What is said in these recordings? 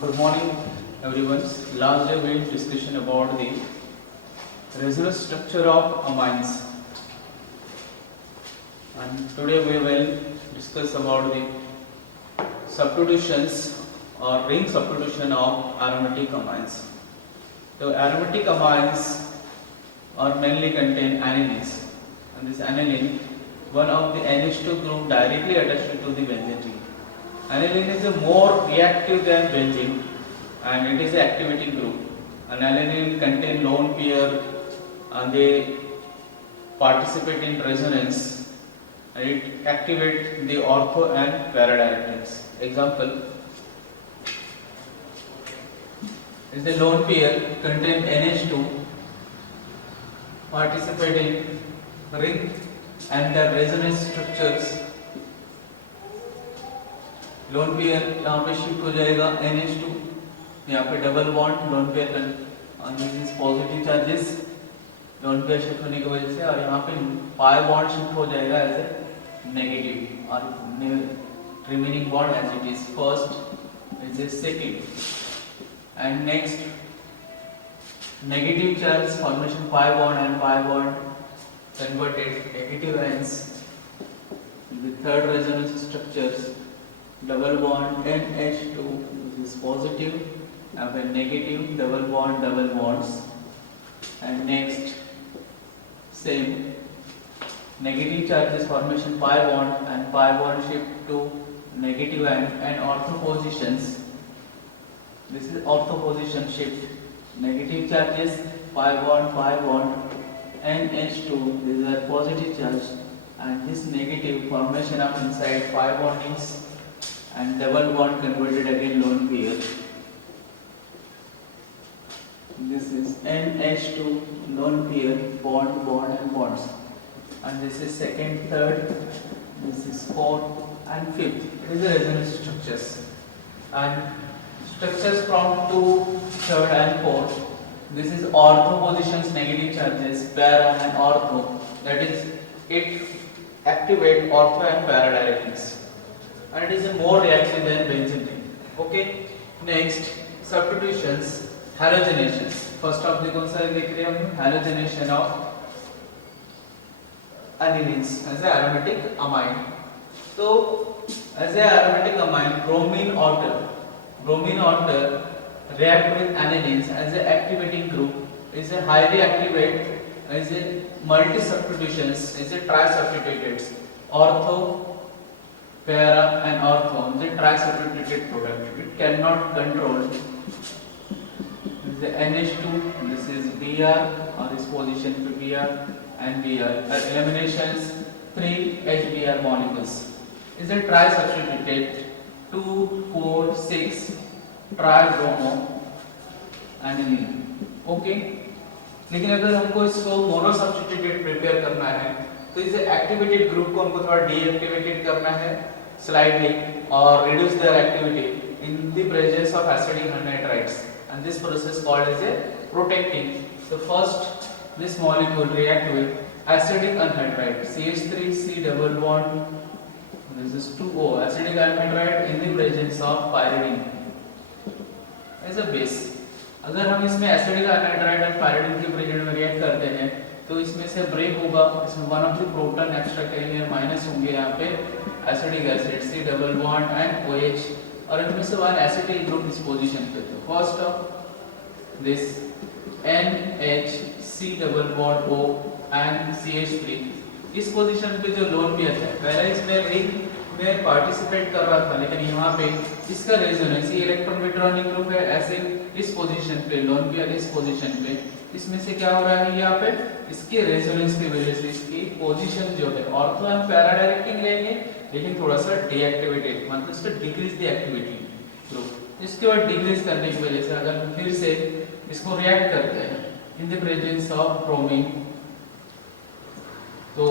Good morning, everyone. Last day we discussion about the resonance structure of amines, and today we will discuss about the substitutions or ring substitution of aromatic amines. So aromatic amines are mainly contain anilines, and this aniline, one of the NH2 group directly attached to the benzene ring. Aniline is a more reactive than benzene and it is an activating group. And aniline contain lone pair and they participate in resonance and it activates the ortho and para directives. Example is the lone pair contain NH2 participate in ring and the resonance structures. Lone pair यहाँ पे shift हो जाएगा NH2, यहाँ पे double bond lone pair this is positive charges lone pair shift होने की वजह से, और यहाँ पे पाई बॉन्ड शिफ्ट हो जाएगा एज ए नेगेटिव और remaining bond as it is first is a second and next negative charge formation pi bond and pi bond converted negative ions with third resonance structures double bond NH2, this is positive, and then negative double bonds, and next same negative charges formation pi bond and pi bond shift to negative and ortho positions. This is ortho position shift. Negative charges pi bond NH2, this is a positive charge, and this negative formation of inside pi bondings and double bond converted again lone pair. This is NH2 lone pair bond and bonds, and this is second, third, this is fourth and fifth. These are resonance structures, and structures from 2, 3rd and 4th. This is ortho positions, negative charges, para and ortho, that is it activate ortho and para directives. And it is a more reactive than benzene ring. Okay. Next, substitutions, halogenations. First of the कौन सा देख रहे हैं हम? Halogenation of anilines as a aromatic amine. So, as a aromatic amine, bromine outer react with anilines as a activating group. Is a highly activate, is a multi substitutions, is a tri-substituted ortho, para and ortho, the tri-substituted product. It cannot control. This is the NH2, this is Br, or this position to Br and Br. Eliminations 3 HBr molecules. Is a tri-substituted 2, 4, 6 tri-bromo aniline. Okay. लेकिन अगर हमको इसको mono substituted prepare करना है तो इस activated group को हमको थोड़ा डीएक्टिवेटेड करना है slightly or reduce their activity in the presence of acidic anhydrides, and this process called as a protecting. So first this molecule react with acidic anhydride CH3C double bond, this is 2O acidic anhydride in the presence of pyridine as a base. अगर हम इसमें acidic anhydride और pyridine के present में react करते हैं तो इसमें से ब्रेक होगा, इसमें one of the proton extra carrier minus होंगे यहाँ पे acidic acid C double bond and OH, और इनमें से वन एसिटिल ग्रुप इस पोजीशन पे। तो first of this NH C double bond O and CH3 इस पोजीशन पे जो लोन पेयर है, पहले इसमें रिंग में पार्टिसिपेट कर रहा था, लेकिन यहाँ पे इसका रेजोनेंस ये इलेक्ट्रॉन विड्रॉइंग ग्रुप है, ऐसे इस पोजीशन पे लोन पेयर इस पोजीशन पे, इसमें से क्या हो रहा है यहाँ पे इसके रेजोनेंस की वजह से इसकी पोजीशन जो है ऑर्थो एंड पैरा डायरेक्टिंग लेंगे, लेकिन थोड़ा सा डीएक्टिवेटेड, मतलब इसका डिक्रीज द एक्टिविटी ग्रुप। इसके बाद डिक्रीज करने की वजह से अगर हम फिर से इसको रिएक्ट करते हैं इन द प्रेजेंस ऑफ ब्रोमीन, तो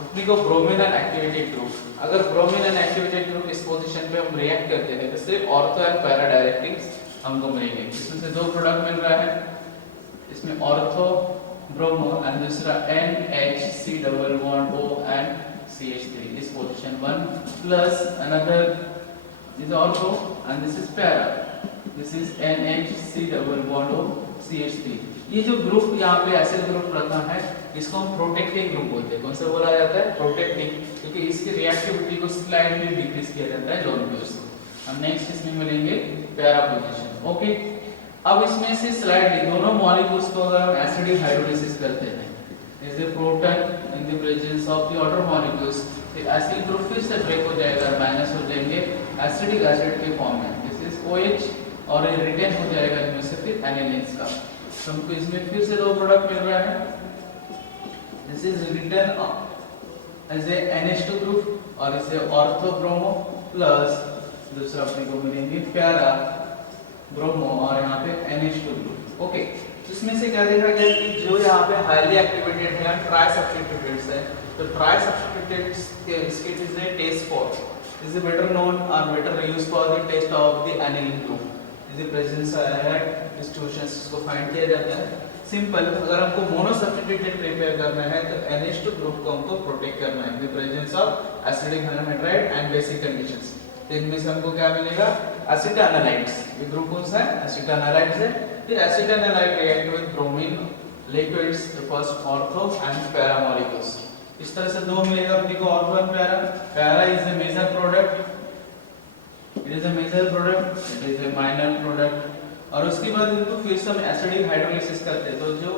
अपने को ब्रोमीन एंड एक्टिवेटेड ग्रुप, अगर ब्रोमीन एंड एक्टिवेटेड ग्रुप इस पोजीशन पे हम रिएक्ट करते हैं तो सिर्फ ऑर्थो एंड पैरा डायरेक्टिंग्स हमको मिलेंगे। इसमें से दो प्रोडक्ट मिल रहा है, इसमें ऑर्थो ब्रोमो एंड दूसरा NHC double bond O and CH3. This position 1 plus another is ortho and this is para. This is NHC double bond O CH3। ये जो ग्रुप यहाँ पे एसिड ग्रुप रखा है इसको हम प्रोटेक्टिंग ग्रुप बोलते हैं। कौन सा बोला जाता है? प्रोटेक्टिंग, क्योंकि इसकी रिएक्टिविटी को स्लाइडली डिक्रीज किया जाता है लोन पेयर से। हम नेक्स्ट इसमें मिलेंगे पैरा पोजीशन। ओके, अब इसमें से स्लाइडली दोनों मॉलिक्यूल्स को अगर हम एसिडिक हाइड्रोलिसिस करते हैं जैसे proton in the presence of the other molecules, तो एसिड ग्रुप फिर से ब्रेक हो जाएगा, माइनस हो जाएंगे एसिडिक एसिड के फॉर्म में। दिस इज OH और ये रिटेन हो जाएगा इनमें से फिर एनिलीन्स का। तो हमको इसमें फिर से दो प्रोडक्ट मिल रहा है। This is written as a NH2 group और इसे ऑर्थो ब्रोमो प्लस दूसरा अपने को मिलेंगे पैरा ब्रोमो और यहाँ पे NH2 ग्रुप। ओके, इसमें से क्या देखा गया कि जो यहाँ पे हाईली एक्टिवेटेड है ट्राई सब्स्टिट्यूटेड्स है, तो ट्राई सब्स्टिट्यूटेड्स के इसके is a test for is better known or better used for the test of the aniline group, is the presence at distributions को फाइंड किया जाता है। सिंपल, अगर हमको मोनो सब्स्टिट्यूटेड प्रिपेयर करना है तो NH2 ग्रुप को हमको प्रोटेक्ट करना है इन the presence of acidic hydride and basic conditions. तो इनमें से हमको क्या मिलेगा? एसिटानालाइड्स। ये ग्रुप कौन सा है? एसिटानालाइड्स है। फिर acetanilide react with bromine liquids, the first ortho and para molecules. इस तरह से दो मिलेगा अपने को, ortho and para. Para is the major product, it is a major product, it is a minor product. और उसके बाद इनको फिर से हम एसिडिक हाइड्रोलिसिस करते हैं, तो जो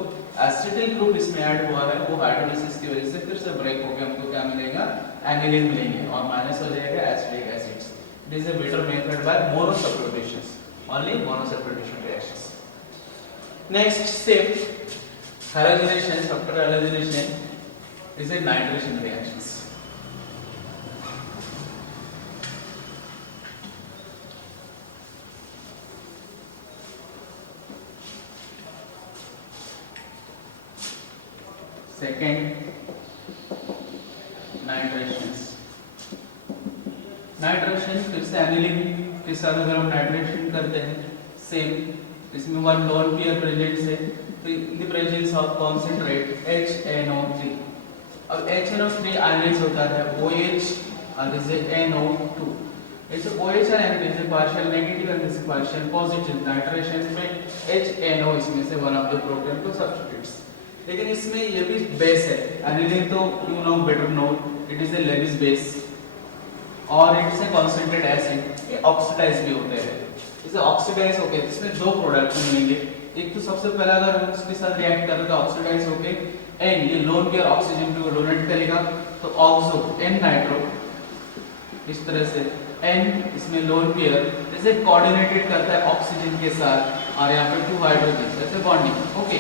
एसिटिल ग्रुप इसमें ऐड हुआ है वो हाइड्रोलिसिस की वजह से फिर से ब्रेक होकर हमको क्या मिलेगा? एनिलीन मिलेंगे और माइनस हो जाएगा acidic acids. It is a better method by mono substitutions, only mono substitution reactions. Next step halogenation. After halogenation is a nitration reactions. Second, nitrations. Nitration फिर से एनिलीन के साथ अगर हम नाइट्रेशन करते हैं, सेम इसमें वन लोन पेयर प्रेजेंट है, तो इन the presence of concentrate HNO3। अब HNO3 आयनाइज होता है OH और दिस इज NO2। इस OH और N से पार्शियल नेगेटिव और दिस पार्शियल पॉजिटिव। नाइट्रेशन में HNO इसमें से वन ऑफ द प्रोटॉन को सब्स्टिट्यूट्स। लेकिन इसमें ये भी बेस है, एनिलीन तो you know better know, it is a Lewis base और इट्स ए कॉन्सेंट्रेटेड एसिड। ये ऑक्सीडाइज भी होते हैं, इसे ऑक्सीडाइज हो गए। इसमें दो प्रोडक्ट मिलेंगे, एक तो सबसे पहला अगर हम इसके साथ रिएक्ट करें तो ऑक्सीडाइज हो गए एन, ये लोन पेयर ऑक्सीजन को डोनेट करेगा तो ऑक्सो N नाइट्रो, इस तरह से N इसमें लोन पेयर जैसे कोऑर्डिनेटेड करता है ऑक्सीजन के साथ और यहाँ पे 2 हाइड्रोजन जैसे बॉन्डिंग। ओके,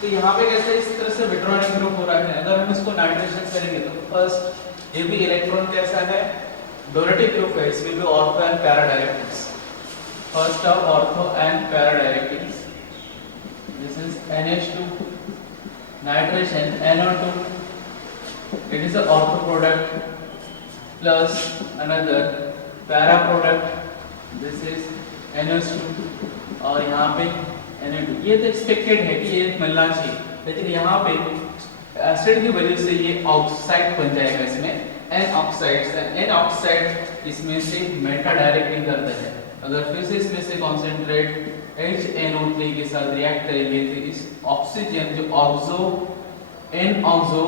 तो यहाँ पे कैसे इस तरह से विट्रोनिक ग्रुप हो रहा है। अगर हम इसको नाइट्रेशन करेंगे तो फर्स्ट ये भी इलेक्ट्रॉन कैसा है? डोनेटिव ग्रुप है, इसमें भी ortho and para directives. First of ortho and para directives, this is NH2 nitration NO2, it is a ortho product plus another para product, this is NH2 और यहाँ पे Na2। ये तो एक्सपेक्टेड है कि ये मिलना चाहिए, लेकिन यहाँ पे एसिड की वजह से ये ऑक्साइड बन जाएगा। इसमें N ऑक्साइड्स है, N ऑक्साइड इसमें से मेटा डायरेक्टिंग करता है। अगर फिर से इसमें से कॉन्सेंट्रेट HNO3 के साथ रिएक्ट करेंगे तो इस ऑक्सीजन जो ऑक्सो N ऑक्सो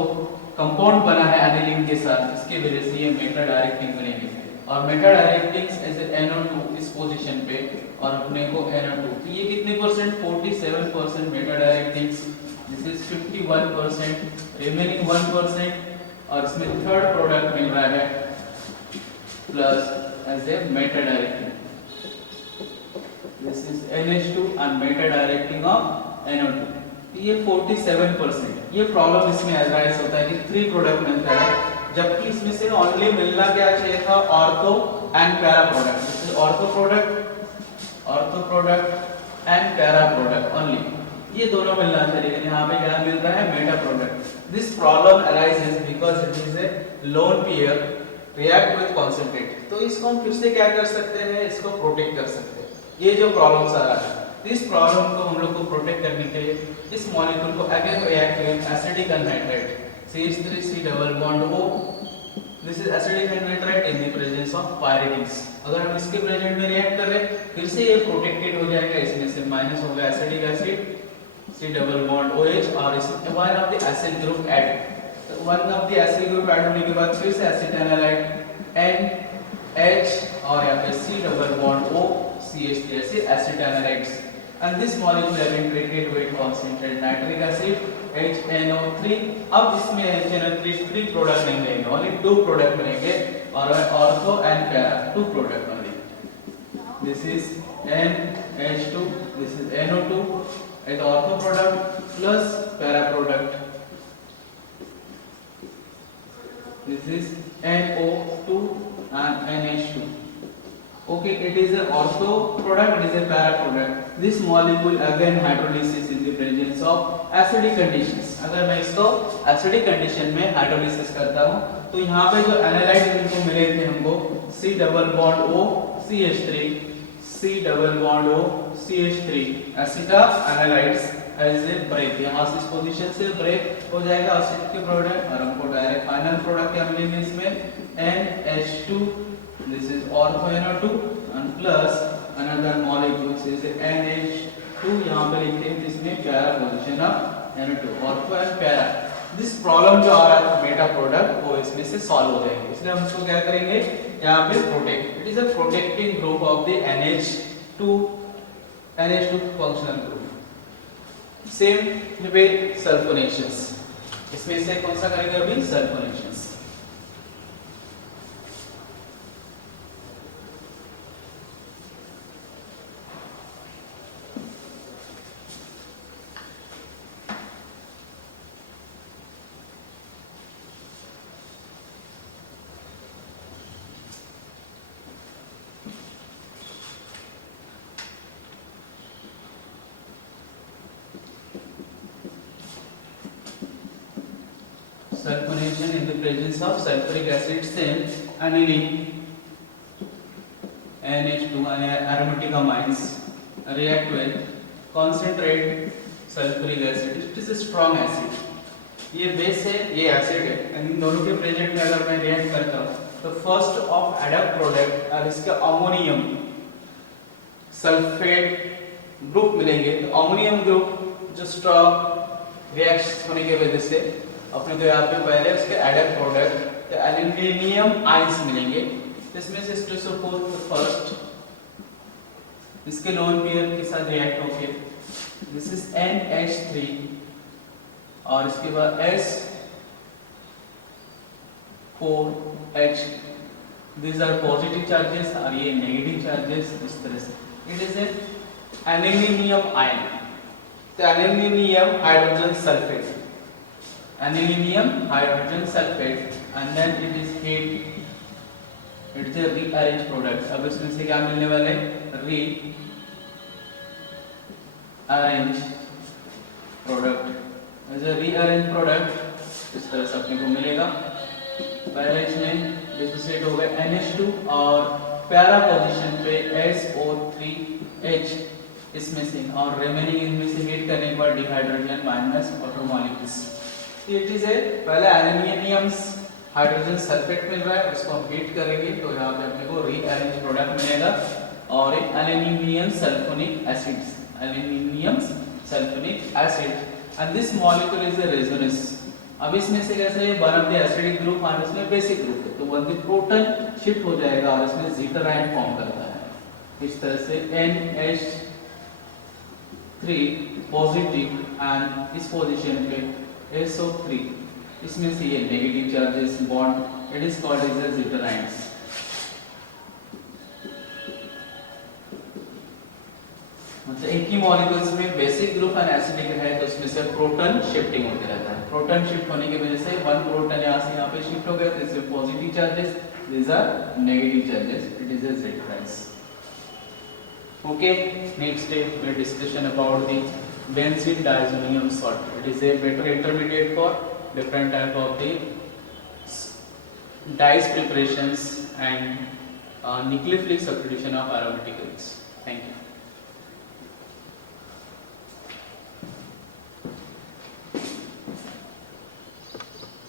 कंपाउंड बना है एनिलीन के साथ, इसके वजह से ये मेटा डायरेक्टिंग बनेगी और मेटा डायरेक्टिंग्स एज NO2 इस पोजीशन पे और अपने को NO2। तो ये कितने percent? 47% meta directings, this is 51%, remaining 1% और इसमें थर्ड प्रोडक्ट मिल रहा है plus as a meta directing. This is NH2 and meta directing of NO2। ये 47%। ये प्रॉब्लम इसमें अराइज होता है कि 3 प्रोडक्ट मिलता है, जबकि इसमें से ओनली मिलना क्या चाहिए था? Ortho and para product. This is ortho product and para product only, ये दोनों मिलना चाहिए, लेकिन यहाँ पे क्या मिल रहा है? Meta product. This problem arises because it is A lone pair react with concentrate. तो इसको हम फिर से क्या कर सकते हैं? इसको प्रोटेक्ट कर सकते हैं। ये जो प्रॉब्लम्स आ रहा है, इस प्रॉब्लम को हम लोग को प्रोटेक्ट करने के लिए इस मॉलिक्यूल को again react with acidic anhydride CH3C double bond O। This is acidic anhydride in the presence of pyridines. अगर हम इसके प्रेजेंट में रिएक्ट कर रहे हैं फिर से ये प्रोटेक्टेड हो जाएगा, इसमें से माइनस हो गया acidic acid C double bond OH और इसमें one of the acid group add, तो one of the acid group add होने के बाद फिर से एसिटाइलाइट NH और यहाँ पे C double bond O CH3 ऐसे एसिटाइलाइट्स and this molecule have been treated with concentrated nitric acid HNO3। अब इसमें HNO3 3 प्रोडक्ट नहीं लेंगे, ओनली 2 प्रोडक्ट मिलेंगे और ortho and para 2 product only. This is NH2, this is NO2 as ortho product plus para product, this is NO2 and NH2। Okay, it is an ortho product, it is a para product. This molecule again hydrolysis in the presence of acidic conditions। अगर मैं इसको acidic condition में hydrolysis करता हूँ तो यहाँ पे जो एनालाइट इनको मिले थे हमको C double bond O CH3, C double bond O CH3 acetanilides as a break, यहाँ से इस पोजीशन से ब्रेक हो जाएगा एसिड के प्रोडक्ट और हमको डायरेक्ट फाइनल प्रोडक्ट क्या मिलेंगे इसमें NH2, this is ortho NO2 and plus another molecule is NH2, यहाँ पे लिखते हैं इसमें para position of NO2 ortho and para। This problem जो आ रहा था मेटा प्रोडक्ट वो इसमें से सॉल्व हो जाएंगे, इसलिए हम इसको क्या करेंगे यहाँ पे protect, it is a protecting group of the NH2 functional group. Same way sulfonations, इसमें से कौन सा करेंगे अभी sulfonations. Sulfonation in the presence of sulfuric acid, same aniline NH2 and aromatic amines react with concentrated sulfuric acid, it is a strong acid। ये base है, ये acid है, इन दोनों के प्रेजेंट में अगर मैं रिएक्ट करता हूँ तो फर्स्ट ऑफ एडप्ट प्रोडक्ट और इसका अमोनियम सल्फेट ग्रुप मिलेंगे, तो अमोनियम ग्रुप जो स्ट्रॉन्ग रिएक्शन होने की वजह से अपने को यहाँ पे पहले उसके एडप्ट प्रोडक्ट तो एल्यूमिनियम आयंस मिलेंगे, इसमें से स्ट्रेसोफोर फर्स्ट इसके लोन पेयर के साथ रिएक्ट होके दिस इज NH3 और इसके बाद S4H, these are positive charges और ये नेगेटिव चार्जेस, इस तरह से it is an aluminium ion, तो aluminium hydrogen sulphate, aluminium hydrogen sulfate and then it is heat, it's a rearranged product। अब इसमें से क्या मिलने वाला है rearranged product, as a rearranged product इस तरह से अपने को मिलेगा। पहले इसमें डिसोसिएट हो गया NH2 और पैरा पोजीशन पे SO3H इसमें से और रिमेनिंग इनमें से हीट करने के बाद dehydrogen minus water molecules. It is ए पहले एल्यूमिनियम हाइड्रोजन सल्फेट मिल रहा है, उसको हम हीट करेंगे तो यहाँ पे अपने को रीअरेंज प्रोडक्ट मिलेगा और एक aluminium sulphonic acid, aluminium sulphonic acid and this molecule is a resonance. अब इसमें से कैसे one of the acidic group और इसमें बेसिक ग्रुप है, तो वन द प्रोटॉन शिफ्ट हो जाएगा और इसमें जीटर आयन फॉर्म करता है। इस तरह से NH3 पॉजिटिव एंड इस पोजीशन पे SO3 इसमें से ये negative charges bond, it is called as zwitter ions. मतलब एक ही मॉलिक्यूल्स में बेसिक ग्रुप एंड एसिडिक है तो उसमें से प्रोटॉन शिफ्टिंग होते रहता है। प्रोटॉन शिफ्ट होने की वजह से वन प्रोटॉन यहाँ से यहाँ पे शिफ्ट हो गया, तो इसमें positive charges, these are negative charges, it is a Z price। Okay, next we discussion about the benzene diazonium salt, it is a better intermediate for different type of the dyes preparations and nucleophilic substitution of aromatic groups। Thank you।